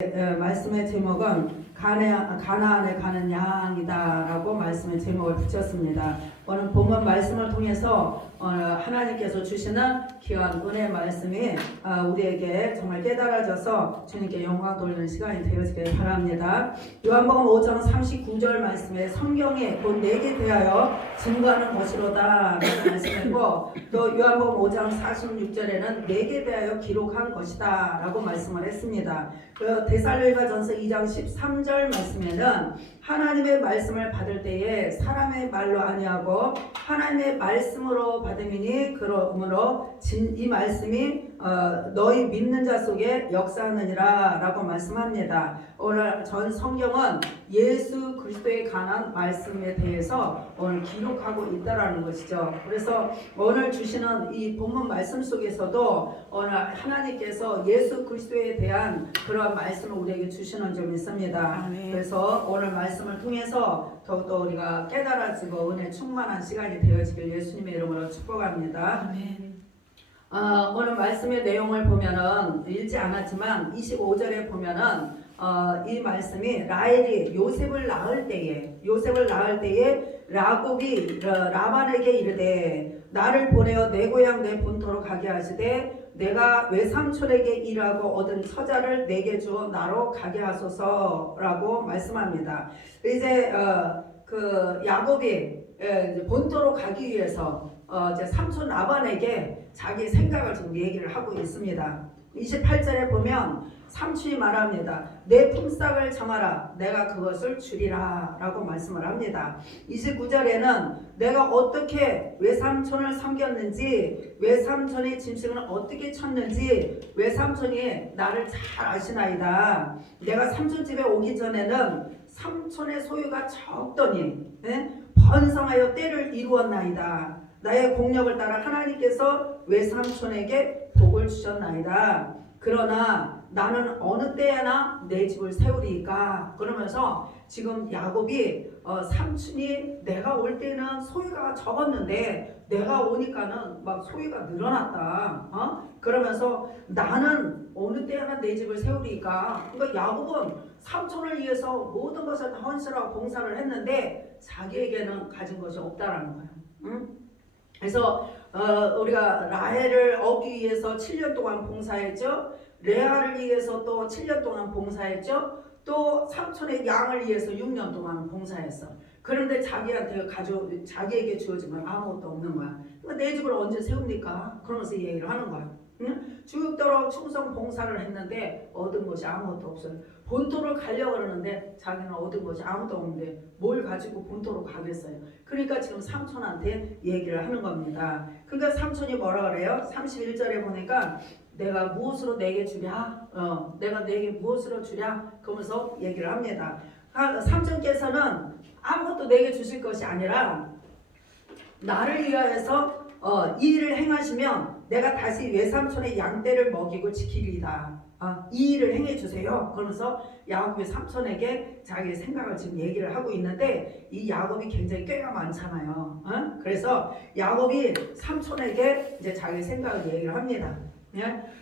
말씀의 제목은 가나안에 가는 양이다라고 말씀의 제목을 붙였습니다. 오늘 본문 말씀을 통해서 하나님께서 주시는 귀한 은혜의 말씀이 우리에게 정말 깨달아져서 주님께 영광 돌리는 시간이 되어지길 바랍니다. 요한복음 5장 39절 말씀에 성경에 곧 내게 대하여 증거하는 것이로다 라고 말씀했고, 또 요한복음 5장 46절에는 내게 대하여 기록한 것이다 라고 말씀을 했습니다. 그 데살로니가전서 2장 13절 말씀에는 하나님의 말씀을 받을 때에 사람의 말로 아니하고 하나님의 말씀으로 받음이니 그러므로 이 말씀이 너희 믿는 자 속에 역사하느니라 라고 말씀합니다. 오늘 전 성경은 예수 그리스도에 관한 말씀에 대해서 오늘 기록하고 있다라는 것이죠. 그래서 오늘 주시는 이 본문 말씀 속에서도 오늘 하나님께서 예수 그리스도에 대한 그런 말씀을 우리에게 주시는 점이 있습니다. 아멘. 그래서 오늘 말씀을 통해서 더욱더 우리가 깨달아지고 은혜 충만한 시간이 되어지길 예수님의 이름으로 축복합니다. 아멘. 오늘 말씀의 내용을 보면은 읽지 않았지만 25절에 보면은 이 말씀이 라헬이 요셉을 낳을 때에 야곱이 라반에게 이르되 나를 보내어 내 고향 내 본토로 가게 하시되 내가 외삼촌에게 일하고 얻은 처자를 내게 주어 나로 가게 하소서라고 말씀합니다. 이제 그 야곱이 본토로 가기 위해서 이제 삼촌 라반에게 자기 생각을 지금 얘기를 하고 있습니다. 28절에 보면 삼촌이 말합니다. 내 품삯을 정하라. 내가 그것을 주리라 라고 말씀을 합니다. 29절에는 내가 어떻게 외삼촌을 섬겼는지, 외삼촌의 짐승을 어떻게 쳤는지 외삼촌이 나를 잘 아시나이다. 내가 삼촌 집에 오기 전에는 삼촌의 소유가 적더니 번성하여 때를 이루었나이다. 나의 공력을 따라 하나님께서 외삼촌에게 복을 주셨나이다. 그러나 나는 어느 때나 내 집을 세우리이까. 그러면서 지금 야곱이 삼촌이 내가 올 때는 소유가 적었는데 내가 오니까는 막 소유가 늘어났다. 그러면서 나는 어느 때나 내 집을 세우리이까. 그러니까 야곱은 삼촌을 위해서 모든 것을 다 헌신하고 봉사를 했는데 자기에게는 가진 것이 없다라는 거예요. 응? 그래서 우리가 라헬을 얻기 위해서 7년 동안 봉사했죠. 레아를 위해서 또 7년 동안 봉사했죠. 또 삼촌의 양을 위해서 6년 동안 봉사했어. 그런데 자기에게 주어진 건 아무것도 없는 거야. 그러니까 내 집을 언제 세웁니까? 그러면서 얘기를 하는 거야. 응? 죽도록 충성 봉사를 했는데 얻은 것이 아무것도 없어요. 본토를 가려고 그러는데 자기는 얻은 것이 아무것도 없는데 뭘 가지고 본토로 가겠어요. 그러니까 지금 삼촌한테 얘기를 하는 겁니다. 그러니까 삼촌이 뭐라 그래요? 31절에 보니까 내가 무엇으로 내게 주랴? 내가 내게 무엇으로 주랴? 그러면서 얘기를 합니다. 삼촌께서는 아무것도 내게 주실 것이 아니라 나를 위하여서 이 일을 행하시면 내가 다시 외삼촌의 양떼를 먹이고 지키리이다. 이 일을 행해 주세요. 그러면서 야곱이 삼촌에게 자기의 생각을 지금 얘기를 하고 있는데 이 야곱이 굉장히 꾀가 많잖아요. 그래서 야곱이 삼촌에게 이제 자기 생각을 얘기를 합니다.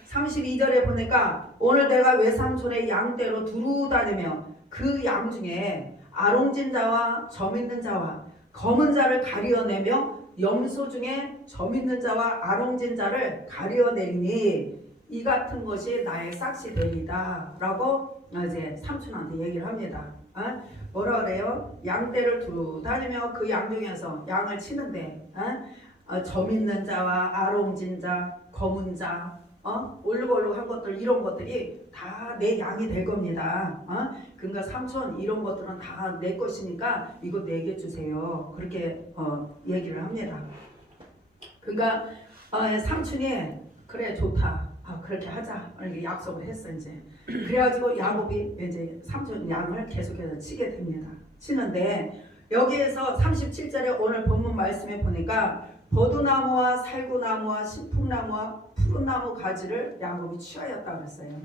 32절에 보니까 오늘 내가 외삼촌의 양떼로 두루 다니며 그 양 중에 아롱진 자와 점 있는 자와 검은 자를 가리어내며 염소 중에 점 있는 자와 아롱진 자를 가리어내리니 이 같은 것이 나의 싹시 되리이다 라고 이제 삼촌한테 얘기를 합니다. 뭐라 그래요? 양떼를 두루 다니며 그 양 중에서 양을 치는데 점 있는 자와 아롱진 자, 검은 자, 올룩올룩한 것들, 이런 것들이 다 내 양이 될 겁니다. 그러니까 삼촌 이런 것들은 다 내 것이니까 이거 내게 주세요. 그렇게 얘기를 합니다. 그러니까 삼촌이 그래 좋다. 그렇게 하자. 이렇게 약속을 했어 이제. 그래가지고 야곱이 이제 삼촌 양을 계속해서 치게 됩니다. 치는데 여기에서 37절에 오늘 본문 말씀에 보니까 버드나무와 살구나무와 신풍나무와 푸른 나무 가지를 야곱이 취하였다고 했어요.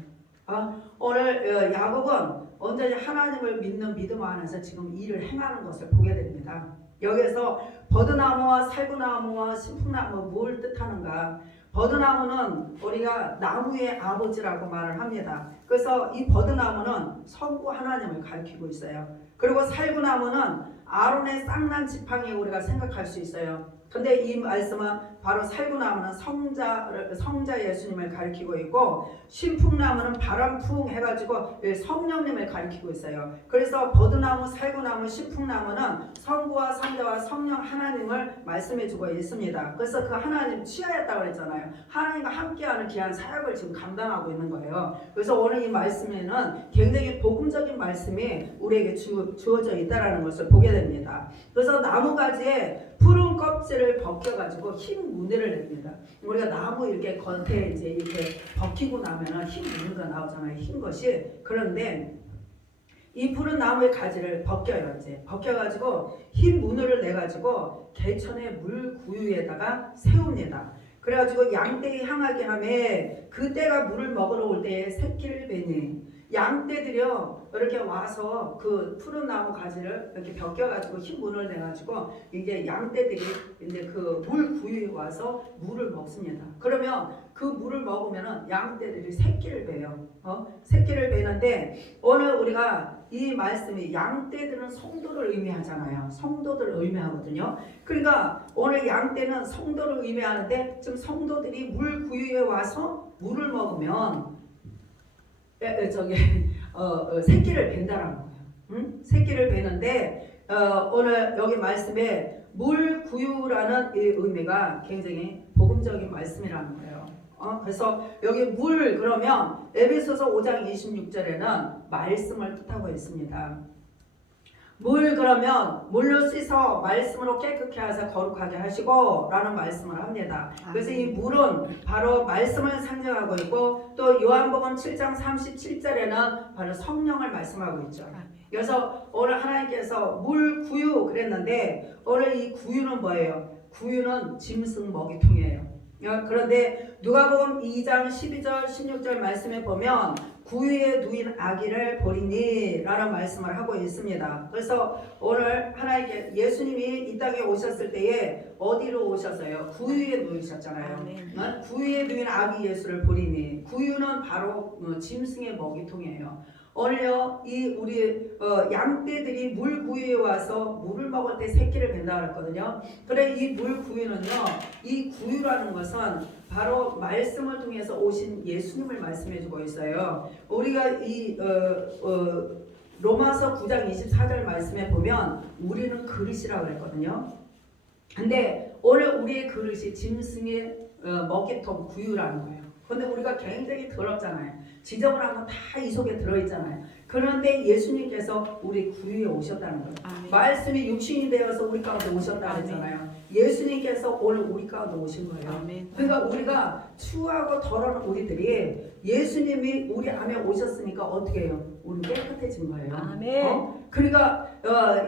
오늘 야곱은 온전히 하나님을 믿는 믿음 안에서 지금 일을 행하는 것을 보게 됩니다. 여기서 버드나무와 살구나무와 신풍나무 뭘 뜻하는가? 버드나무는 우리가 나무의 아버지라고 말을 합니다. 그래서 이 버드나무는 성부 하나님을 가리키고 있어요. 그리고 살구나무는 아론의 쌍난 지팡이 우리가 생각할 수 있어요. 근데 이 말씀은 바로 살구나무는 성자 예수님을 가리키고 있고, 신풍나무는 바람풍 해가지고 성령님을 가리키고 있어요. 그래서 버드나무, 살구나무, 신풍나무는 성부와 성자와 성령 하나님을 말씀해주고 있습니다. 그래서 그 하나님 취하였다고 그랬잖아요. 하나님과 함께하는 귀한 사역을 지금 감당하고 있는 거예요. 그래서 오늘 이 말씀에는 굉장히 복음적인 말씀이 우리에게 주어져 있다는 것을 보게 됩니다. 그래서 나무가지에 푸른 껍질을 벗겨가지고 흰 무늬를 냅니다. 우리가 나무 이렇게 겉에 이제 이렇게 벗기고 나면은 흰 무늬가 나오잖아요. 흰 것이. 그런데 이 푸른 나무의 가지를 벗겨요. 이제 벗겨가지고 흰 무늬를 내가지고 개천의 물구유에다가 세웁니다. 그래가지고 양떼이 향하게 하매 그 떼가 물을 먹으러 올 때에 새끼를 베니, 양떼들이요 이렇게 와서 그 푸른 나무 가지를 이렇게 벗겨가지고 흰 문을 내가지고 이제 양떼들이 이제 그 물 구유에 와서 물을 먹습니다. 그러면 그 물을 먹으면은 양떼들이 새끼를 베요. 새끼를 베는데 오늘 우리가 이 말씀이 양떼들은 성도를 의미하잖아요. 성도들을 의미하거든요. 그러니까 오늘 양떼는 성도를 의미하는데 지금 성도들이 물 구유에 와서 물을 먹으면 새끼를 벤다라는 거예요. 응? 새끼를 베는데 오늘 여기 말씀에 물 구유라는 이 의미가 굉장히 복음적인 말씀이라는 거예요. 그래서 여기 물 그러면 에베소서 5장 26절에는 말씀을 뜻하고 있습니다. 물 그러면 물로 씻어 말씀으로 깨끗게 하사 거룩하게 하시고 라는 말씀을 합니다. 그래서 이 물은 바로 말씀을 상징하고 있고, 또 요한복음 7장 37절에는 바로 성령을 말씀하고 있죠. 그래서 오늘 하나님께서 물 구유 그랬는데 오늘 이 구유는 뭐예요? 구유는 짐승 먹이통이에요. 그런데 누가복음 2장 12절 16절 말씀에 보면 구유에 누인 아기를 버리니 라는 말씀을 하고 있습니다. 그래서 오늘 하나님께 예수님이 이 땅에 오셨을 때에 어디로 오셨어요? 구유에 누이셨잖아요. 구유에 누인 아기 예수를 버리니, 구유는 바로 짐승의 먹이통이에요. 오늘요 이 우리 양떼들이 물 구유에 와서 물을 먹을 때 새끼를 벤다 그랬거든요. 그래 이 물 구유는요, 이 구유라는 것은 바로 말씀을 통해서 오신 예수님을 말씀해주고 있어요. 우리가 이 로마서 9장 24절 말씀에 보면 우리는 그릇이라고 그랬거든요. 근데 오늘 우리의 그릇이 짐승의 먹이통 구유라는 거예요. 근데 우리가 굉장히 더럽잖아요. 지저분한 건 다 이 속에 들어있잖아요. 그런데 예수님께서 우리 구유에 오셨다는 거예요. 아멘. 말씀이 육신이 되어서 우리 가운데 오셨다고 했잖아요. 예수님께서 오늘 우리 가운데 오신 거예요. 아멘. 그러니까 우리가 추하고 더러운 우리들이 예수님이 우리 안에 오셨으니까 어떻게 해요? 우리 깨끗해진 거예요. 아멘. 그러니까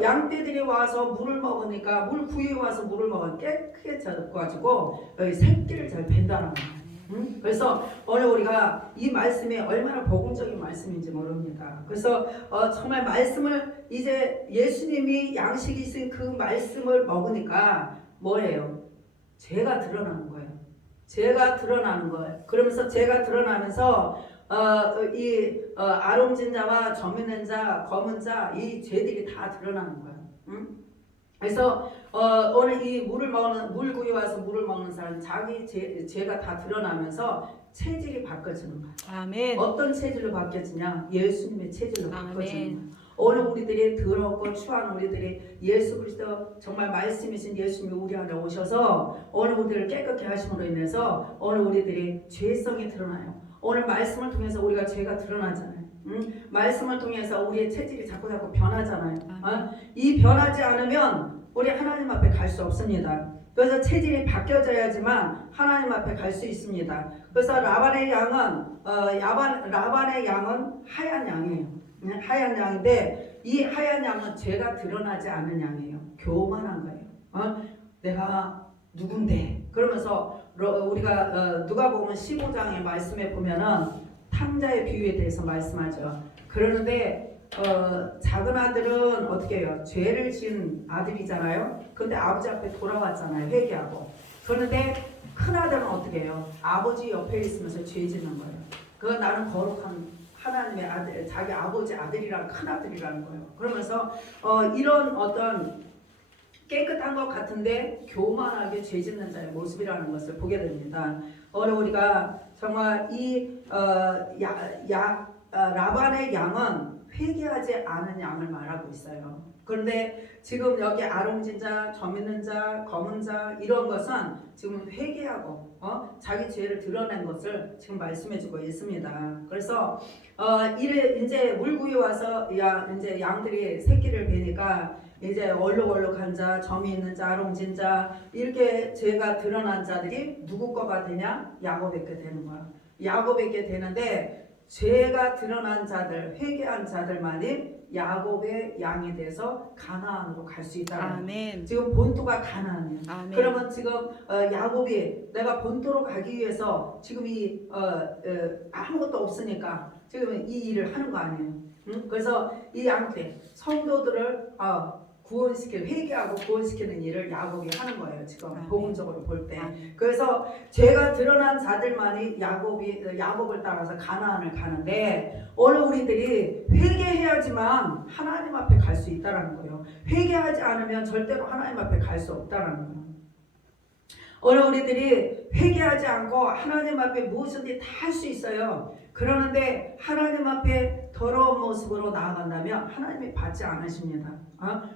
양떼들이 와서 물을 먹으니까 물 구유에 와서 물을 먹으면 깨끗해져가지고 새끼를 잘 벤다는 거예요. 그래서 오늘 우리가 이 말씀이 얼마나 복음적인 말씀인지 모릅니다. 그래서 정말 말씀을 이제 예수님이 양식이 있은 그 말씀을 먹으니까 뭐예요? 죄가 드러나는 거예요. 죄가 드러나는 거예요. 그러면서 죄가 드러나면서 이 아롱진 자와 저미는 자, 검은 자, 이 죄들이 다 드러나는 거예요. 그래서 오늘 이 물을 먹는 물 구유 와서 물을 먹는 사람 자기 죄가 다 드러나면서 체질이 바뀌어지는 거예요. 아멘. 어떤 체질로 바뀌어지냐? 예수님의 체질로 바뀌어지는 거예요. 오늘 우리들이 더럽고 추한 우리들이 예수 그리스도 정말 말씀이신 예수님이 우리 안에 오셔서 오늘 우리들을 깨끗게 하심으로 인해서 오늘 우리들이 죄성이 드러나요. 오늘 말씀을 통해서 우리가 죄가 드러나잖아요. 말씀을 통해서 우리의 체질이 자꾸 변하잖아요. 이 변하지 않으면 우리 하나님 앞에 갈 수 없습니다. 그래서 체질이 바뀌어져야지만 하나님 앞에 갈 수 있습니다. 그래서 라반의 양은 하얀 양이에요. 하얀 양인데 이 하얀 양은 죄가 드러나지 않은 양이에요. 교만한 거예요. 내가 누군데? 그러면서 우리가 누가복음 15장의 말씀에 보면은 탕자의 비유에 대해서 말씀하죠. 그러는데 작은 아들은 어떻게 해요? 죄를 지은 아들이잖아요. 근데 아버지 앞에 돌아왔잖아요. 회개하고. 그런데 큰 아들은 어떻게 해요? 아버지 옆에 있으면서 죄 짓는 거예요. 그건 나는 거룩한 하나님의 아들, 자기 아버지 아들이라는 큰 아들이라는 거예요. 그러면서 이런 어떤 깨끗한 것 같은데 교만하게 죄 짓는 자의 모습이라는 것을 보게 됩니다. 오늘 우리가 정말 이 라반의 양은 회개하지 않은 양을 말하고 있어요. 그런데 지금 여기 아롱진 자, 점 있는 자, 검은 자 이런 것은 지금 회개하고 자기 죄를 드러낸 것을 지금 말씀해주고 있습니다. 그래서 이제 물구이 와서 이제 양들이 새끼를 베니까 이제 얼룩얼룩한 자, 점이 있는 자, 아롱진 자 이렇게 죄가 드러난 자들이 누구 거가 되냐? 야곱에게 되는 거야. 야곱에게 되는데 죄가 드러난 자들, 회개한 자들만이 야곱의 양이 돼서 가나안으로 갈 수 있다. 아멘. 지금 본토가 가나안이에요. 아멘. 그러면 지금 야곱이 내가 본토로 가기 위해서 지금 이 아무것도 없으니까 지금 이 일을 하는 거 아니에요. 응? 그래서 이 양떼 성도들을 회개하고 구원시키는 일을 야곱이 하는 거예요. 지금 복음적으로 볼 때. 그래서 죄가 드러난 자들만이 야곱을 따라서 가나안을 가는데 오늘 우리들이 회개해야지만 하나님 앞에 갈 수 있다는 거예요. 회개하지 않으면 절대로 하나님 앞에 갈 수 없다는 거예요. 오늘 우리들이 회개하지 않고 하나님 앞에 무엇이든지 다 할 수 있어요. 그러는데 하나님 앞에 더러운 모습으로 나아간다면 하나님이 받지 않으십니다.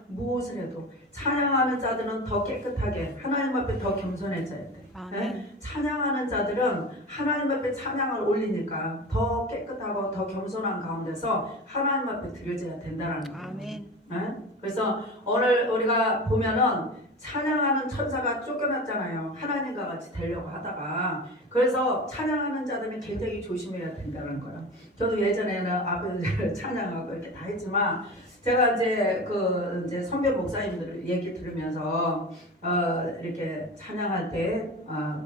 무엇을 해도 찬양하는 자들은 더 깨끗하게 하나님 앞에 더 겸손해져야 돼. 네? 찬양하는 자들은 하나님 앞에 찬양을 올리니까 더 깨끗하고 더 겸손한 가운데서 하나님 앞에 드려져야 된다는 거예요. 아멘. 네? 그래서 오늘 우리가 보면은 찬양하는 천사가 쫓겨났잖아요. 하나님과 같이 되려고 하다가. 그래서 찬양하는 자들은 굉장히 조심해야 된다는 거예요. 저도 예전에는 아버지를 찬양하고 이렇게 다 했지만 제가 이제 선배 목사님들 얘기 들으면서 이렇게 찬양할 때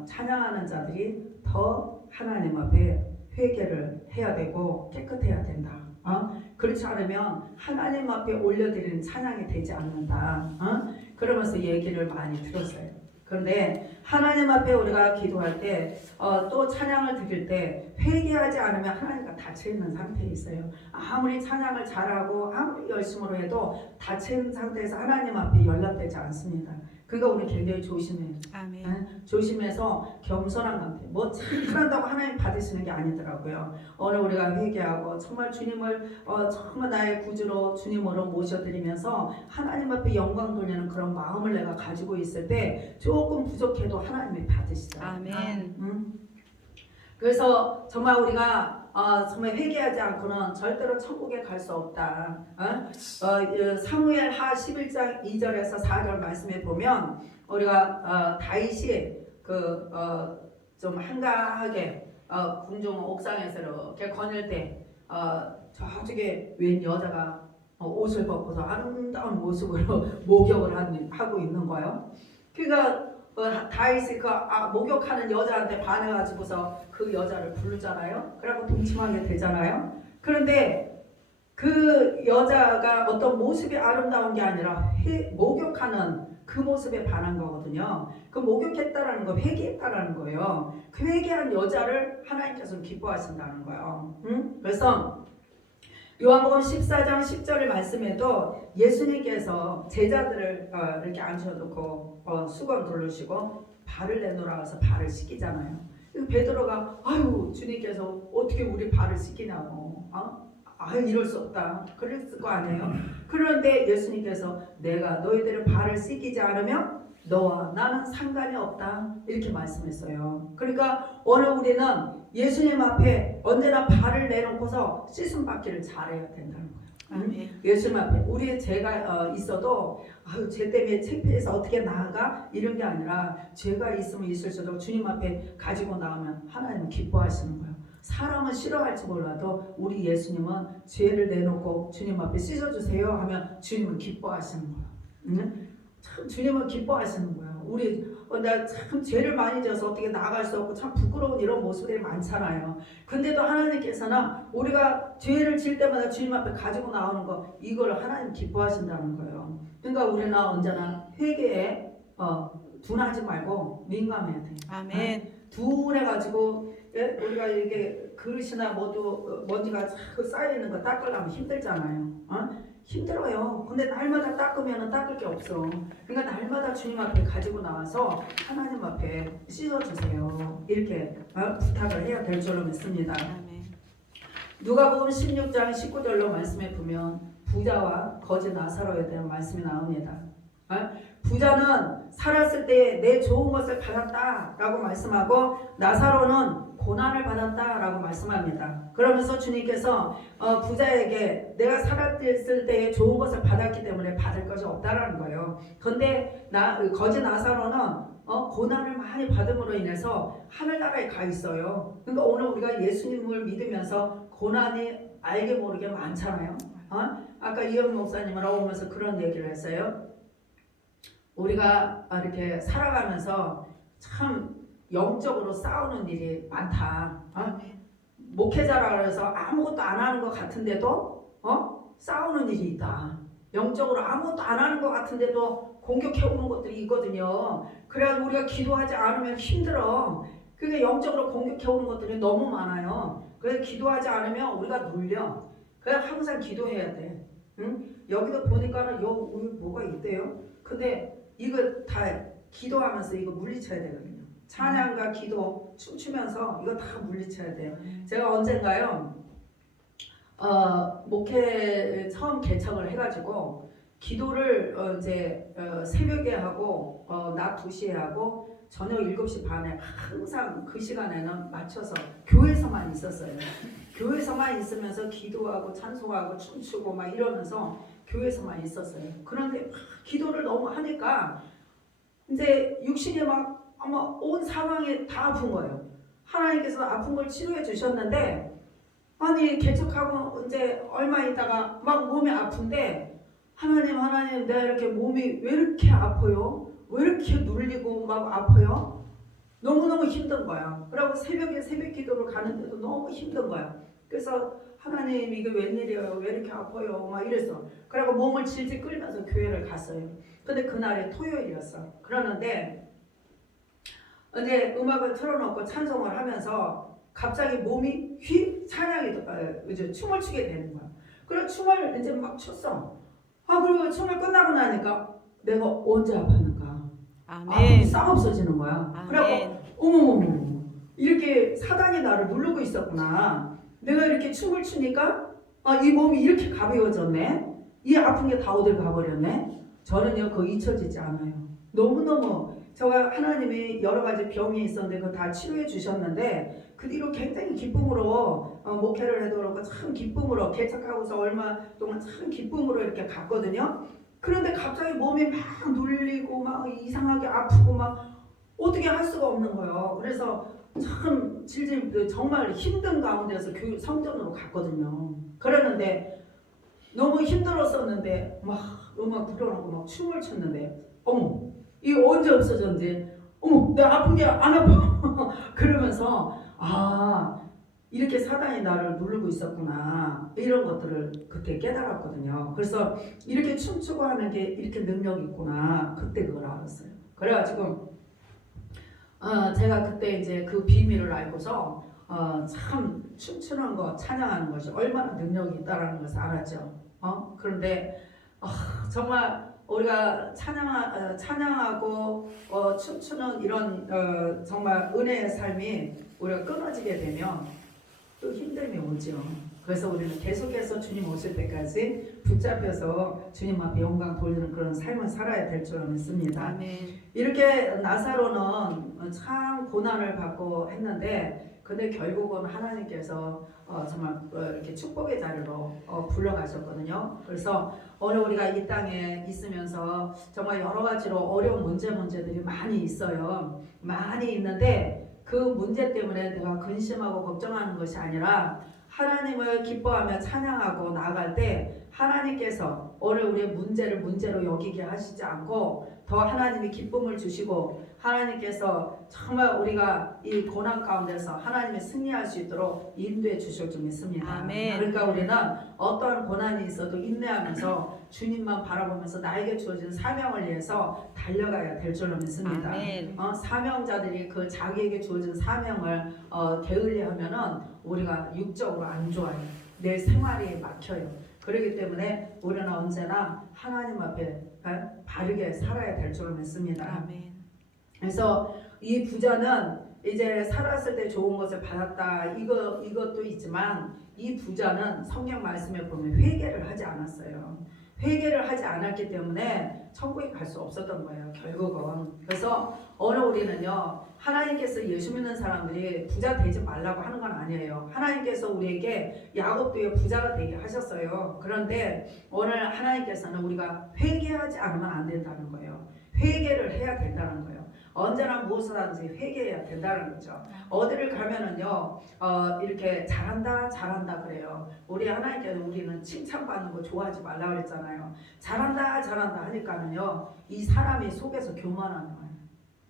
찬양하는 자들이 더 하나님 앞에 회개를 해야 되고 깨끗해야 된다. 그렇지 않으면 하나님 앞에 올려드리는 찬양이 되지 않는다. 그러면서 얘기를 많이 들었어요. 그런데 하나님 앞에 우리가 기도할 때 또 찬양을 드릴 때 회개하지 않으면 하나님과 닫혀있는 상태에 있어요. 아무리 찬양을 잘하고 아무리 열심으로 해도 닫혀있는 상태에서 하나님 앞에 연락되지 않습니다. 그러니까 우리 굉장히 조심해요. 아멘. 조심해서 겸손한 상태. 뭐 잘한다고 하나님 받으시는 게 아니더라고요. 오늘 우리가 회개하고 정말 주님을 정말 나의 구주로 주님으로 모셔드리면서 하나님 앞에 영광 돌리는 그런 마음을 내가 가지고 있을 때 조금 부족해도 하나님이 받으시잖아요. 아멘. 그래서 정말 우리가 정말 회개하지 않고는 절대로 천국에 갈 수 없다. 사무엘 하 11장 2절에서 4절 말씀에 보면 우리가 다윗이 좀 한가하게 궁중 옥상에서 이렇게 거닐 때 저쪽에 웬 여자가 옷을 벗고서 아름다운 모습으로 목욕을 하고 있는 거예요. 그러니까 다윗이 목욕하는 여자한테 반해가지고서 그 여자를 부르잖아요. 그래갖고 동침하게 되잖아요. 그런데 그 여자가 어떤 모습이 아름다운 게 아니라 목욕하는 그 모습에 반한 거거든요. 그 목욕했다라는 거 회개했다라는 거예요. 그 회개한 여자를 하나님께서 기뻐하신다는 거예요. 그래서 요한복음 14장 10절의 말씀에도 예수님께서 제자들을 이렇게 앉혀놓고 수건 두르시고 발을 내놓으라서 발을 씻기잖아요. 베드로가 아유 주님께서 어떻게 우리 발을 씻기냐고 이럴 수 없다 그랬을 거 아니에요. 그런데 예수님께서 내가 너희들의 발을 씻기지 않으면 너와 나는 상관이 없다 이렇게 말씀했어요. 그러니까 오늘 우리는 예수님 앞에 언제나 발을 내놓고서 씻음 받기를 잘해야 된다는 거예요. 예수님 앞에 우리의 죄가 있어도 죄 때문에 창피해서 어떻게 나아가 이런 게 아니라 죄가 있으면 있을수록 주님 앞에 가지고 나오면 하나님은 기뻐하시는 거예요. 사람은 싫어할지 몰라도 우리 예수님은 죄를 내놓고 주님 앞에 씻어주세요 하면 주님은 기뻐하시는 거예요. 참 주님은 기뻐하시는 거예요. 우리 나 참 죄를 많이 져서 어떻게 나아갈 수 없고 참 부끄러운 이런 모습들이 많잖아요. 근데도 하나님께서는 우리가 죄를 질 때마다 주님 앞에 가지고 나오는 거 이거를 하나님 기뻐하신다는 거예요. 그러니까 우리는 언제나 회개에 둔하지 말고 민감해야 돼. 아멘. 둔해가지고 우리가 이게 그릇이나 뭐도 먼지가 자꾸 쌓여 있는 거 닦으려면 힘들잖아요. 힘들어요. 근데 날마다 닦으면 닦을 게 없어. 그러니까 날마다 주님 앞에 가지고 나와서 하나님 앞에 씻어주세요. 이렇게 부탁을 해야 될 줄로 믿습니다. 아멘. 누가복음 16장 19절로 말씀해 보면 부자와 거지 나사로에 대한 말씀이 나옵니다. 부자는 살았을 때 내 좋은 것을 받았다라고 말씀하고 나사로는 고난을 받았다라고 말씀합니다. 그러면서 주님께서 부자에게 내가 살았을 때 좋은 것을 받았기 때문에 받을 것이 없다라는 거예요. 그런데 거지 나사로는 고난을 많이 받음으로 인해서 하늘나라에 가 있어요. 그러니까 오늘 우리가 예수님을 믿으면서 고난이 알게 모르게 많잖아요. 아까 이현 목사님을 오면서 그런 얘기를 했어요. 우리가 이렇게 살아가면서 참 영적으로 싸우는 일이 많다. 목회자라 그래서 아무것도 안 하는 것 같은데도 싸우는 일이 있다. 영적으로 아무것도 안 하는 것 같은데도 공격해 오는 것들이 있거든요. 그래서 우리가 기도하지 않으면 힘들어. 그게 영적으로 공격해 오는 것들이 너무 많아요. 그래서 기도하지 않으면 우리가 눌려. 그래서 항상 기도해야 돼. 여기도 보니까는 여기 뭐가 있대요. 근데 이거 다 기도하면서 이거 물리쳐야 되거든요. 찬양과 기도 춤추면서 이거 다 물리쳐야 돼요. 제가 언젠가요 목회 처음 개척을 해가지고 기도를 이제 새벽에 하고 낮 2시에 하고 저녁 7시 반에 항상 그 시간에는 맞춰서 교회에서만 있었어요. 교회에서만 있으면서 기도하고 찬송하고 춤추고 막 이러면서 교회에서만 있었어요. 그런데 기도를 너무 하니까 이제 육신이 막 아마 온 사방에 다 아픈 거예요. 하나님께서 아픈 걸 치료해 주셨는데 아니 개척하고 이제 얼마 있다가 막 몸이 아픈데 하나님 내가 이렇게 몸이 왜 이렇게 아파요? 왜 이렇게 눌리고 막 아파요? 너무너무 힘든 거야. 그리고 새벽에 새벽 기도를 가는데도 너무 힘든 거야. 그래서 하나님 이게 웬일이에요? 왜 이렇게 아파요? 막 이랬어. 그리고 몸을 질질 끌면서 교회를 갔어요. 근데 그날이 토요일이었어. 그러는데 이제 음악을 틀어놓고 찬송을 하면서 갑자기 몸이 찬양이 이제 춤을 추게 되는 거야. 그래서 춤을 이제 막 췄어. 그리고 춤을 끝나고 나니까 내가 언제 아팠는가? 아픔이 싹 없어지는 거야. 그래서 어머머머 이렇게 사단이 나를 누르고 있었구나. 내가 이렇게 춤을 추니까 이 몸이 이렇게 가벼워졌네. 이 아픈 게 다 어딜 가버렸네. 저는요 그거 잊혀지지 않아요. 너무너무 제가 하나님이 여러 가지 병이 있었는데 그거 다 치료해 주셨는데 그 뒤로 굉장히 기쁨으로 목회를 해도 그렇고 참 기쁨으로 개척하고서 얼마 동안 참 기쁨으로 이렇게 갔거든요. 그런데 갑자기 몸이 막 눌리고 막 이상하게 아프고 막 어떻게 할 수가 없는 거예요. 그래서 참 질질 정말 힘든 가운데서 성전으로 갔거든요. 그랬는데 너무 힘들었었는데 막 음악 불어놓고 막 춤을 췄는데 어머 이게 언제 없어졌는지 어머 내가 아픈 게 안 아파 그러면서 이렇게 사단이 나를 누르고 있었구나 이런 것들을 그때 깨달았거든요. 그래서 이렇게 춤추고 하는 게 이렇게 능력이 있구나 그때 그걸 알았어요. 그래가지고 제가 그때 이제 그 비밀을 알고서 참 춤추는 거 찬양하는 것이 얼마나 능력이 있다라는 것을 알았죠. 그런데 정말 우리가 찬양하고 춤추는 이런 정말 은혜의 삶이 우리가 끊어지게 되면 또 힘듦이 오죠. 그래서 우리는 계속해서 주님 오실 때까지 붙잡혀서 주님 앞에 영광 돌리는 그런 삶을 살아야 될 줄 믿습니다. 아멘. 이렇게 나사로는 참 고난을 받고 했는데 근데 결국은 하나님께서 정말 이렇게 축복의 자리로 불러가셨거든요. 그래서 오늘 우리가 이 땅에 있으면서 정말 여러 가지로 어려운 문제들이 많이 있어요. 많이 있는데 그 문제 때문에 내가 근심하고 걱정하는 것이 아니라 하나님을 기뻐하며 찬양하고 나아갈 때 하나님께서 오늘 우리의 문제를 문제로 여기게 하시지 않고 더 하나님이 기쁨을 주시고 하나님께서 정말 우리가 이 고난 가운데서 하나님이 승리할 수 있도록 인도해 주실 줄 믿습니다. 아멘. 그러니까 우리는 어떠한 고난이 있어도 인내하면서 주님만 바라보면서 나에게 주어진 사명을 위해서 달려가야 될 줄로 믿습니다. 아멘. 사명자들이 그 자기에게 주어진 사명을 게을리하면은 우리가 육적으로 안 좋아요. 내 생활이 막혀요. 그렇기 때문에 우리는 언제나 하나님 앞에 바르게 살아야 될 줄로 믿습니다. 아멘. 그래서 이 부자는 이제 살았을 때 좋은 것을 받았다 이것도 있지만 이 부자는 성경 말씀에 보면 회개를 하지 않았어요. 회개를 하지 않았기 때문에 천국에 갈 수 없었던 거예요. 결국은. 그래서 오늘 우리는요, 하나님께서 예수 믿는 사람들이 부자 되지 말라고 하는 건 아니에요. 하나님께서 우리에게 야곱도 부자가 되게 하셨어요. 그런데 오늘 하나님께서는 우리가 회개하지 않으면 안 된다는 거예요. 회개를 해야 된다는 거예요. 언제나 무엇이든지 회개해야 된다는 거죠. 어디를 가면은요, 이렇게 잘한다 그래요. 우리 하나님께서 우리는 칭찬받는 거 좋아하지 말라 그랬잖아요. 잘한다 하니까는요, 이 사람이 속에서 교만하는 거예요.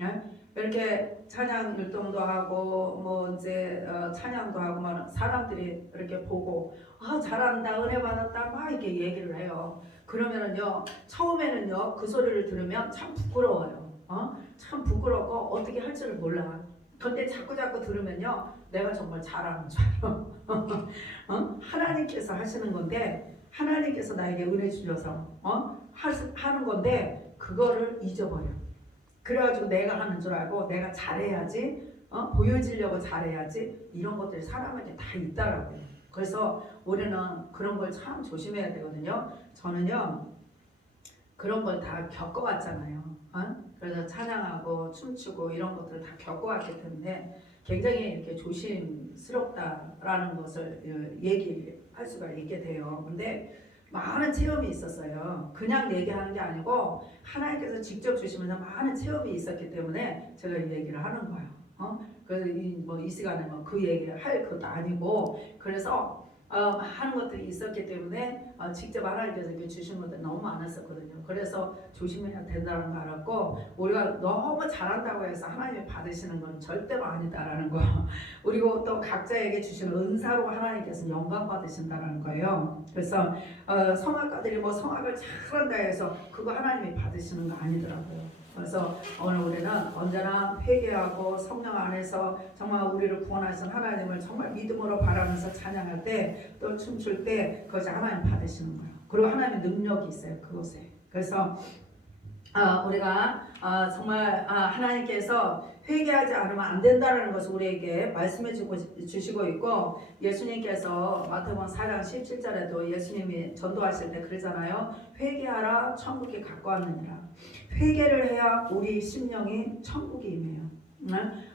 예? 이렇게 찬양 율동도 하고 뭐 이제 찬양도 하고 막 사람들이 이렇게 보고 잘한다 은혜 받았다 막 이렇게 얘기를 해요. 그러면은요, 처음에는요 그 소리를 들으면 참 부끄러워요. 참 부끄럽고 어떻게 할 줄을 몰라. 근데 자꾸 들으면요, 내가 정말 잘하는 줄 알아. 하나님께서 하시는 건데, 하나님께서 나에게 은혜 주셔서 하는 건데 그거를 잊어버려. 그래가지고 내가 하는 줄 알고 내가 잘해야지, 보여지려고 잘해야지, 이런 것들이 사람에게 다 있다라고요. 그래서 우리는 그런 걸 참 조심해야 되거든요. 저는요 그런 걸 다 겪어왔잖아요. 그래서 찬양하고 춤추고 이런 것들을 다 겪어왔기 때문에 굉장히 이렇게 조심스럽다라는 것을 얘기할 수가 있게 돼요. 근데 많은 체험이 있었어요. 그냥 얘기하는 게 아니고 하나님께서 직접 주시면서 많은 체험이 있었기 때문에 제가 이 얘기를 하는 거예요. 그래서 이 시간에 그 얘기를 할 것도 아니고, 그래서 많은 것들이 있었기 때문에 직접 하나님께서 이렇게 주신 것들이 너무 많았었거든요. 그래서 조심해야 된다는 거 알았고, 우리가 너무 잘한다고 해서 하나님이 받으시는 건 절대로 아니다라는 거. 그리고 또 각자에게 주시는 은사로 하나님께서 영광 받으신다는 거예요. 그래서 성악가들이 성악을 잘한다 해서 그거 하나님이 받으시는 거 아니더라고요. 그래서 오늘 우리는 언제나 회개하고 성령 안에서 정말 우리를 구원하신 하나님을 정말 믿음으로 바라면서 찬양할 때, 또 춤출 때 그것이 하나님 받으시는 거예요. 그리고 하나님의 능력이 있어요, 그것에. 그래서 우리가 정말 하나님께서 회개하지 않으면 안 된다는 것을 우리에게 말씀해 주시고 있고, 예수님께서 마태복음 4장 17절에도 예수님이 전도하실 때 그러잖아요. 회개하라, 천국이 가까웠느니라. 회개를 해야 우리 심령이 천국이 임해요.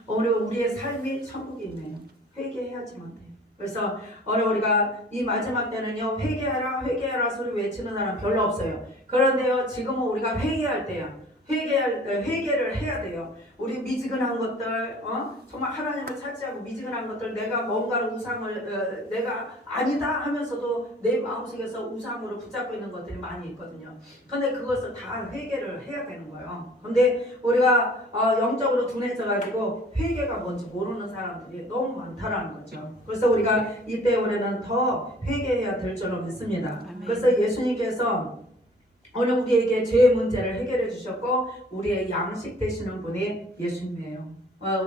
우리의 삶이 천국이 임해요. 회개해야지만 돼요. 그래서 오늘 우리가 이 마지막 때는요, 회개하라 소리 외치는 사람 별로 없어요. 그런데요, 지금은 우리가 회개할 때야. 회개를 해야 돼요. 우리 미지근한 것들, 정말 하나님을 찾지하고 미지근한 것들, 내가 뭔가를 우상을 내가 아니다 하면서도 내 마음속에서 우상으로 붙잡고 있는 것들이 많이 있거든요. 근데 그것을 다 회개를 해야 되는 거예요. 근데 우리가 영적으로 둔해져가지고 회개가 뭔지 모르는 사람들이 너무 많다라는 거죠. 그래서 우리가 이때 우리는 더 회개해야 될 줄로 믿습니다. 아멘. 그래서 예수님께서 오늘 우리에게 죄의 문제를 해결해 주셨고, 우리의 양식 되시는 분이 예수님이에요.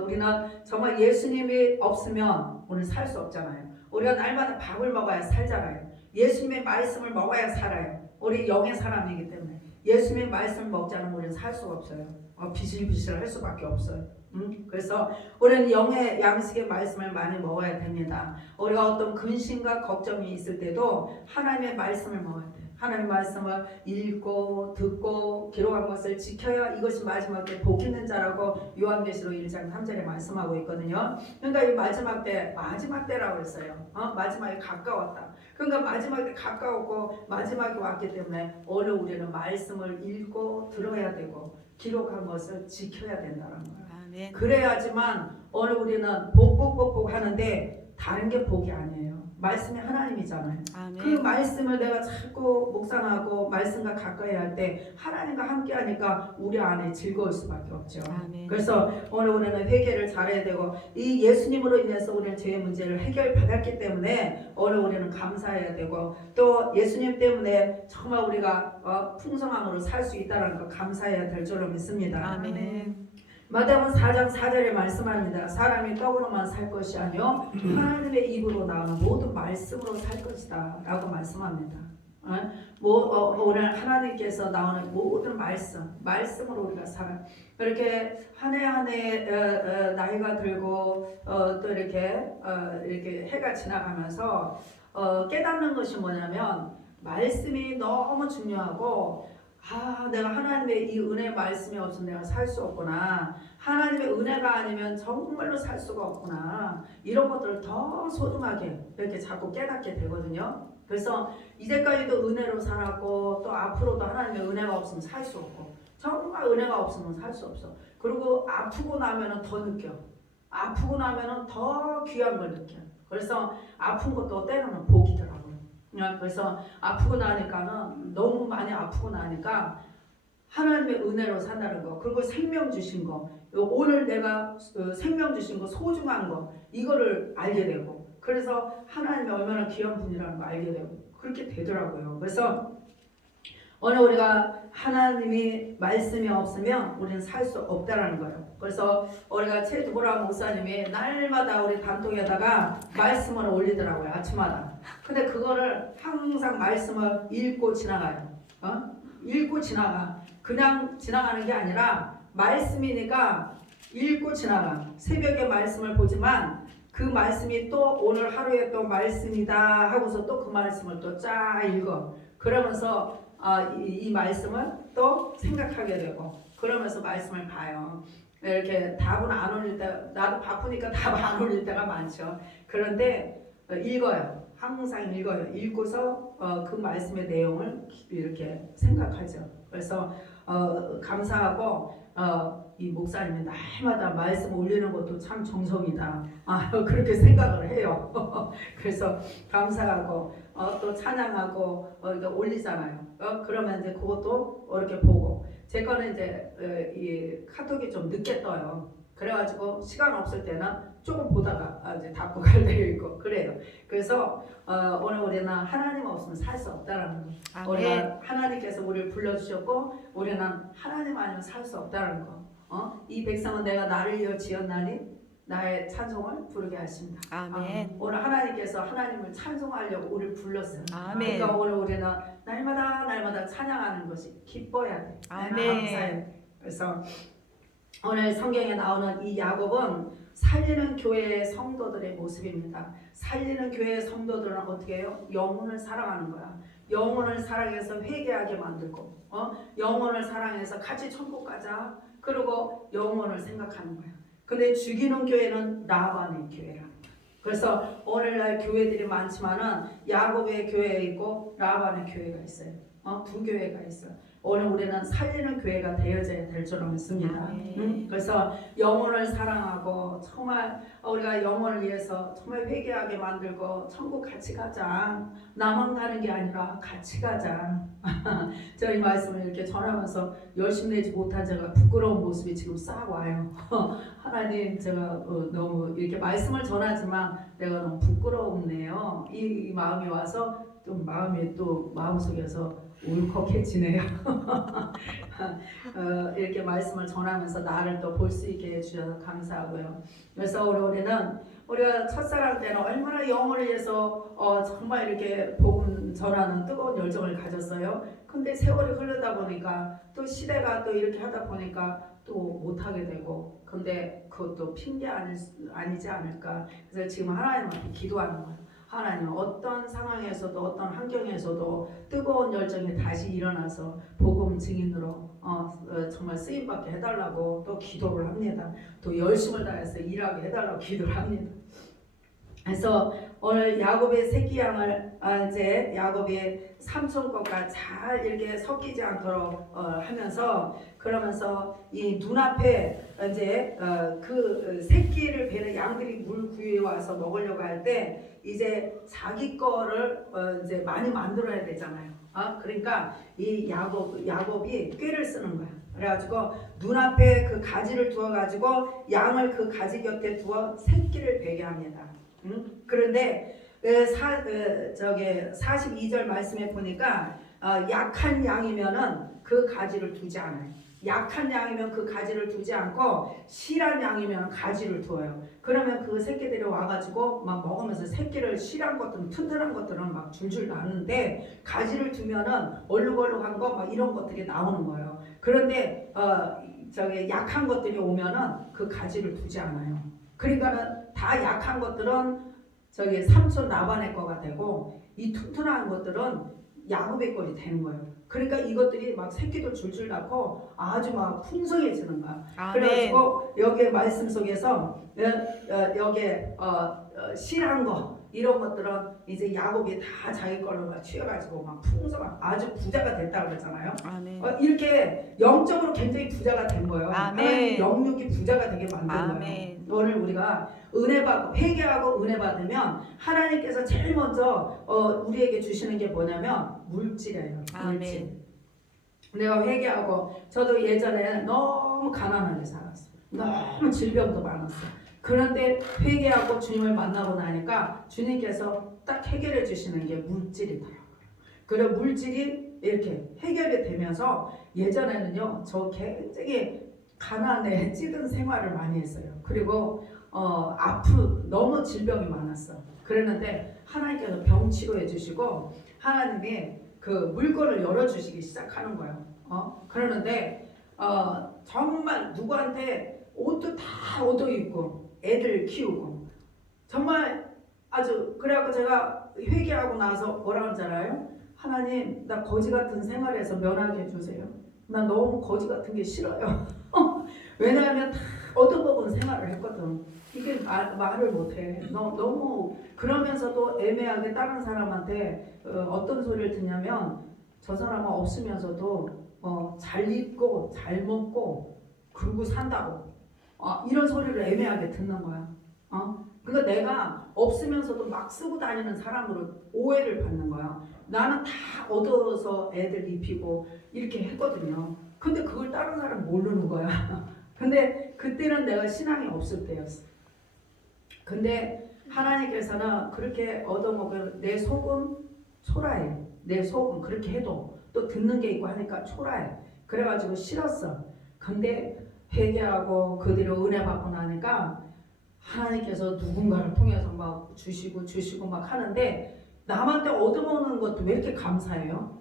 우리는 정말 예수님이 없으면 우리는 살 수 없잖아요. 우리가 날마다 밥을 먹어야 살잖아요. 예수님의 말씀을 먹어야 살아요. 우리 영의 사람이기 때문에 예수님의 말씀을 먹지 않으면 우리는 살 수가 없어요. 비실비실 할 수밖에 없어요. 그래서 우리는 영의 양식의 말씀을 많이 먹어야 됩니다. 우리가 어떤 근심과 걱정이 있을 때도 하나님의 말씀을 먹어야 돼요. 하나님의 말씀을 읽고 듣고 기록한 것을 지켜야 이것이 마지막 때 복 있는 자라고 요한계시록 1장 3절에 말씀하고 있거든요. 그러니까 이 마지막 때라고 했어요. 마지막에 가까웠다. 그러니까 마지막 때 가까웠고 마지막에 왔기 때문에 오늘 우리는 말씀을 읽고 들어야 되고 기록한 것을 지켜야 된다는 거예요. 아멘. 그래야지만 오늘 우리는 복 하는데 다른 게 복이 아니에요. 말씀이 하나님이잖아요. 아멘. 그 말씀을 내가 자꾸 묵상하고 말씀과 가까이 할 때 하나님과 함께 하니까 우리 안에 즐거울 수밖에 없죠. 아멘. 그래서 오늘 우리는 회개를 잘해야 되고 이 예수님으로 인해서 우리는 죄의 문제를 해결받았기 때문에 오늘 우리는 감사해야 되고 또 예수님 때문에 정말 우리가 풍성함으로 살 수 있다는 거 감사해야 될 줄로 믿습니다. 아멘. 마태복음 4장 4절에 말씀합니다. 사람이 떡으로만 살 것이 아니요 하나님의 입으로 나오는 모든 말씀으로 살 것이다 라고 말씀합니다. 오늘 하나님께서 나오는 모든 말씀으로 우리가 살아. 그렇게 한 해 한 해 나이가 들고 또 이렇게 해가 지나가면서 깨닫는 것이 뭐냐면 말씀이 너무 중요하고 내가 하나님의 이 은혜 말씀이 없으면 내가 살 수 없구나. 하나님의 은혜가 아니면 정말로 살 수가 없구나. 이런 것들을 더 소중하게 이렇게 자꾸 깨닫게 되거든요. 그래서 이제까지도 은혜로 살았고 또 앞으로도 하나님의 은혜가 없으면 살 수 없고 정말 은혜가 없으면 살 수 없어. 그리고 아프고 나면은 더 느껴. 아프고 나면은 더 귀한 걸 느껴. 그래서 아픈 것도 때로는 복이더라고요. 그래서 아프고 나니까는 너무 많이 아프고 나니까 하나님의 은혜로 산다는 거, 그리고 생명 주신 거, 오늘 내가 생명 주신 거 소중한 거 이거를 알게 되고, 그래서 하나님이 얼마나 귀한 분이라는 거 알게 되고 그렇게 되더라고요. 그래서 오늘 우리가 하나님이 말씀이 없으면 우리는 살 수 없다라는 거예요. 그래서 우리가 최두보라 목사님이 날마다 우리 단톡에다가 말씀을 올리더라고요. 아침마다. 근데 그거를 항상 말씀을 읽고 지나가요. 읽고 지나가. 그냥 지나가는 게 아니라 말씀이니까 읽고 지나가. 새벽에 말씀을 보지만 그 말씀이 또 오늘 하루에 또 말씀이다 하고서 또 그 말씀을 또 쫙 읽어. 그러면서 이 말씀을 또 생각하게 되고 그러면서 말씀을 봐요. 이렇게 답은 안 올릴 때 나도 바쁘니까 답 안 올릴 때가 많죠. 그런데 읽어요. 항상 읽어요. 읽고서 그 말씀의 내용을 이렇게 생각하죠. 그래서 감사하고 이 목사님이 날마다 말씀 올리는 것도 참 정성이다. 그렇게 생각을 해요. 그래서 감사하고 또 찬양하고 올리잖아요. 그러면 이제 그것도 이렇게 보고 제 거는 이제 이 카톡이 좀 늦게 떠요. 그래가지고 시간 없을 때는 조금 보다가 이제 닫고 갈 때가 있고 그래요. 그래서 오늘 우리는 하나님 없으면 살 수 없다라는 거. 우리가 하나님께서 우리를 불러주셨고 우리는 하나님 아니면 살 수 없다는 거. 이 백성은 내가 나를 위하여 지었나니 나의 찬송을 부르게 하십니다. 아멘. 오늘 하나님께서 하나님을 찬송하려고 우리를 불렀어요. 아멘. 그러니까 오늘 우리는 날마다 찬양하는 것이 기뻐야 돼. 아멘. 그래서 오늘 성경에 나오는 이 야곱은 살리는 교회의 성도들의 모습입니다. 살리는 교회의 성도들은 어떻게 해요? 영혼을 사랑하는 거야. 영혼을 사랑해서 회개하게 만들고 영혼을 사랑해서 같이 천국 가자. 그리고 영혼을 생각하는 거야. 근데 죽이는 교회는 라반의 교회라. 그래서 오늘날 교회들이 많지만은 야곱의 교회 있고 라반의 교회가 있어요. 두 교회가 있어요. 오늘 우리는 살리는 교회가 되어져야 될 줄로 믿습니다. 그래서 영혼을 사랑하고 정말 우리가 영혼을 위해서 정말 회개하게 만들고 천국 같이 가자. 나만 가는 게 아니라 같이 가자. 제가 이 말씀을 이렇게 전하면서 열심히 내지 못한 제가 부끄러운 모습이 지금 싹 와요. 하나님 제가 너무 이렇게 말씀을 전하지만 내가 너무 부끄럽네요. 이 마음이 와서 좀 마음이 또 마음속에서 울컥해지네요. 이렇게 말씀을 전하면서 나를 또 볼 수 있게 해주셔서 감사하고요. 그래서 우리가 첫사랑 때는 얼마나 영혼을 위해서 정말 이렇게 복음 전하는 뜨거운 열정을 가졌어요. 근데 세월이 흐르다 보니까 또 시대가 또 이렇게 하다 보니까 또 못하게 되고 근데 그것도 핑계 아니지 않을까. 그래서 지금 하나님한테 기도하는 거예요. 하나님 어떤 상황에서도 어떤 환경에서도 뜨거운 열정이 다시 일어나서 복음 증인으로 정말 쓰임받게 해달라고 또 기도를 합니다. 또 열심을 다해서 일하게 해달라고 기도를 합니다. 그래서 오늘 야곱의 새끼 양을 이제 야곱의 삼촌 것과 잘 이렇게 섞이지 않도록 하면서 그러면서 이 눈앞에 이제 그 새끼를 베는 양들이 물 구유에 와서 먹으려고 할 때 이제 자기 거를 이제 많이 만들어야 되잖아요. 그러니까 이 야곱이 꾀를 쓰는 거야. 그래가지고 눈앞에 그 가지를 두어가지고 양을 그 가지 곁에 두어 새끼를 베게 합니다. 그런데 42절 말씀에 보니까 약한 양이면은 그 가지를 두지 않아요. 약한 양이면 그 가지를 두지 않고 실한 양이면 가지를 두어요. 그러면 그 새끼들이 와가지고 막 먹으면서 새끼를 실한 것들은 튼튼한 것들은 막 줄줄 나는데 가지를 두면은 얼룩얼룩한 거 막 이런 것들이 나오는 거예요. 그런데 약한 것들이 오면은 그 가지를 두지 않아요. 그러니까는 다 약한 것들은 삼촌 라반의 거가 되고 이 튼튼한 것들은 야곱의 것이 되는 거예요. 그러니까 이것들이 막 새끼도 줄줄 낳고 아주 막 풍성해지는 거야. 그래가지고 여기에 말씀 속에서 여기에 실한 거 이런 것들은 이제 야곱이 다 자기 걸로 막 취해가지고 막 풍성한 아주 부자가 됐다 그러잖아요. 이렇게 영적으로 굉장히 부자가 된 거예요. 하나님 영육이 부자가 되게 만든 거예요. 오늘 우리가 은혜 받고 회개하고 은혜 받으면 하나님께서 제일 먼저 우리에게 주시는 게 뭐냐면 물질이에요. 물질. 내가 회개하고 저도 예전에 너무 가난하게 살았어요. 너무 질병도 많았어요. 그런데 회개하고 주님을 만나고 나니까 주님께서 딱 해결해 주시는 게 물질이더라고요. 그래 물질이 이렇게 해결이 되면서 예전에는요 저 굉장히 가난에 찌든 생활을 많이 했어요. 그리고 너무 질병이 많았어. 그랬는데 하나님께서 병 치료해 주시고 하나님이 그 물건을 열어주시기 시작하는 거예요. 그러는데 정말 누구한테 옷도 다 얻어 입고 애들 키우고 정말 아주 그래갖고 제가 회개하고 나서 뭐라 하잖아요. 하나님 나 거지 같은 생활에서 면하게 해주세요. 나 너무 거지 같은 게 싫어요. 왜냐하면 다 얻어먹은 생활을 했거든. 이게 말을 못해. 너무 그러면서도 애매하게 다른 사람한테 어떤 소리를 듣냐면 저 사람은 없으면서도 잘 입고 잘 먹고 그러고 산다고 이런 소리를 애매하게 듣는 거야. 그러니까 내가 없으면서도 막 쓰고 다니는 사람으로 오해를 받는 거야. 나는 다 얻어서 애들 입히고 이렇게 했거든요. 근데 그걸 다른 사람 모르는 거야. 근데 그때는 내가 신앙이 없을 때였어. 근데 하나님께서는 그렇게 얻어먹은 내 속은 초라해. 내 속은 그렇게 해도 또 듣는 게 있고 하니까 초라해. 그래가지고 싫었어. 근데 회개하고 그 뒤로 은혜 받고 나니까 하나님께서 누군가를 통해서 막 주시고 막 하는데 남한테 얻어먹는 것도 왜 이렇게 감사해요?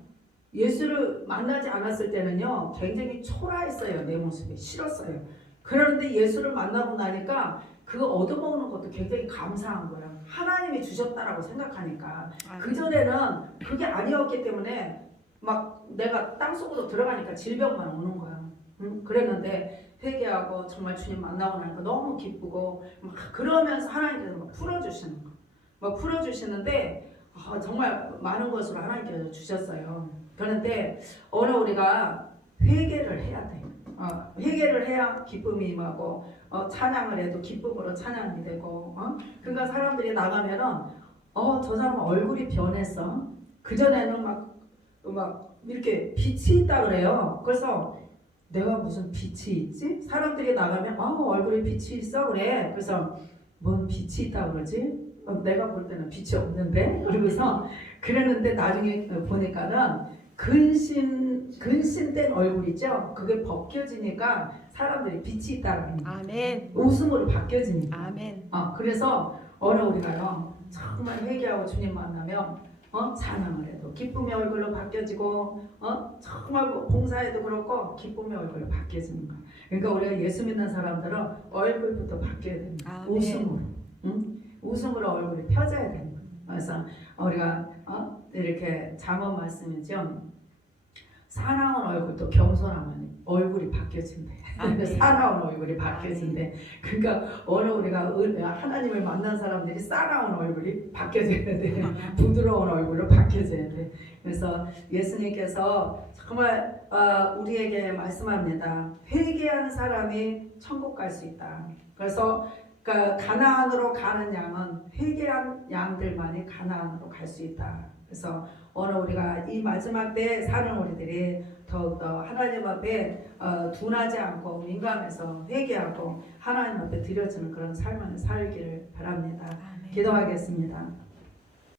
예수를 만나지 않았을 때는요 굉장히 초라했어요. 내 모습이 싫었어요. 그런데 예수를 만나고 나니까 그거 얻어먹는 것도 굉장히 감사한 거야. 하나님이 주셨다라고 생각하니까. 그전에는 그게 아니었기 때문에 막 내가 땅속으로 들어가니까 질병만 오는 거야. 그랬는데 회개하고 정말 주님 만나고 나니까 너무 기쁘고 막 그러면서 하나님께서 막 풀어주시는 거. 막 풀어주시는데 정말 많은 것으로 하나님께서 주셨어요. 그런데 오늘 우리가 회개를 해야 돼. 회개를 해야 기쁨이 임하고 찬양을 해도 기쁨으로 찬양이 되고 그러니까 사람들이 나가면은 저 사람 얼굴이 변했어. 그전에는 막 이렇게 빛이 있다 그래요. 그래서 내가 무슨 빛이 있지? 사람들이 나가면 얼굴에 빛이 있어 그래. 그래서 뭔 빛이 있다 그러지? 내가 볼 때는 빛이 없는데? 그러고서 그랬는데 나중에 보니까는 근신된 얼굴 있죠? 그게 벗겨지니까 사람들이 빛이 있다라는 거예요. 아멘. 웃음으로 바뀌어지니까. 아멘. 그래서 오늘 우리가요 정말 회개하고 주님 만나면 찬양을 해도 기쁨의 얼굴로 바뀌어지고 정말 봉사해도 그렇고 기쁨의 얼굴로 바뀌어지는 거야. 그러니까 우리가 예수 믿는 사람들은 얼굴부터 바뀌어야 됩니다. 아멘. 웃음으로. 웃음으로 얼굴이 펴져야 됩니다. 그래서 우리가 이렇게 잠언 말씀이죠. 사나운 얼굴도 겸손하면 얼굴이 바뀌어진대. 아멘. 사나운 얼굴이 바뀌어진대. 그러니까 어느 우리가 하나님을 만난 사람들이 사나운 얼굴이 바뀌어져야 돼. 부드러운 얼굴로 바뀌어져야 돼. 그래서 예수님께서 정말 우리에게 말씀합니다. 회개하는 사람이 천국 갈 수 있다. 그래서 가나안으로 가는 양은 회개한 양들만이 가나안으로 갈 수 있다. 그래서 오늘 우리가 이 마지막 때에 사는 우리들이 더욱더 하나님 앞에 둔하지 않고 민감해서 회개하고 하나님 앞에 드려지는 그런 삶을 살기를 바랍니다. 아멘. 기도하겠습니다.